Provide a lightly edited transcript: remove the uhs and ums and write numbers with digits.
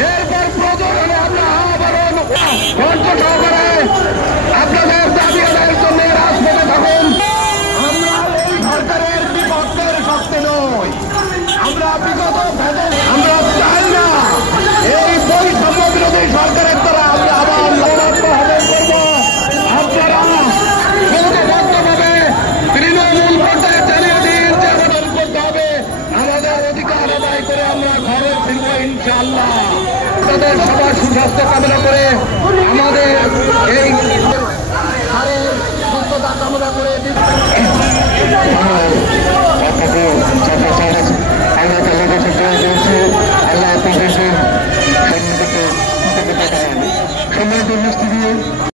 এরপর প্রয়োজন হলে আমরা আবারও ধৈর্য সহকারে আপনাদের দাবি আদায়ের জন্য রাজপথে থাকুন। আমরা এই সরকারের বিপক্ষের শক্তি নই। আমরা বিগত আমরা চাই না এই বৈষম্য বিরোধী সরকারের দ্বারা আমরা আবার লড়াইত্ম হবে করবো। আপনারা সংঘবদ্ধভাবে তৃণমূল পর্যায়ে জানিয়ে দিন যে আমাদের করতে হবে, আমাদের অধিকার আদায় করে আমরা ঘরে ফিরব ইনশাআল্লাহ। তাদের সবার সুস্বাস্থ্য কামনা করে আমাদের এই সুস্থতা কামনা করে আল্লাহ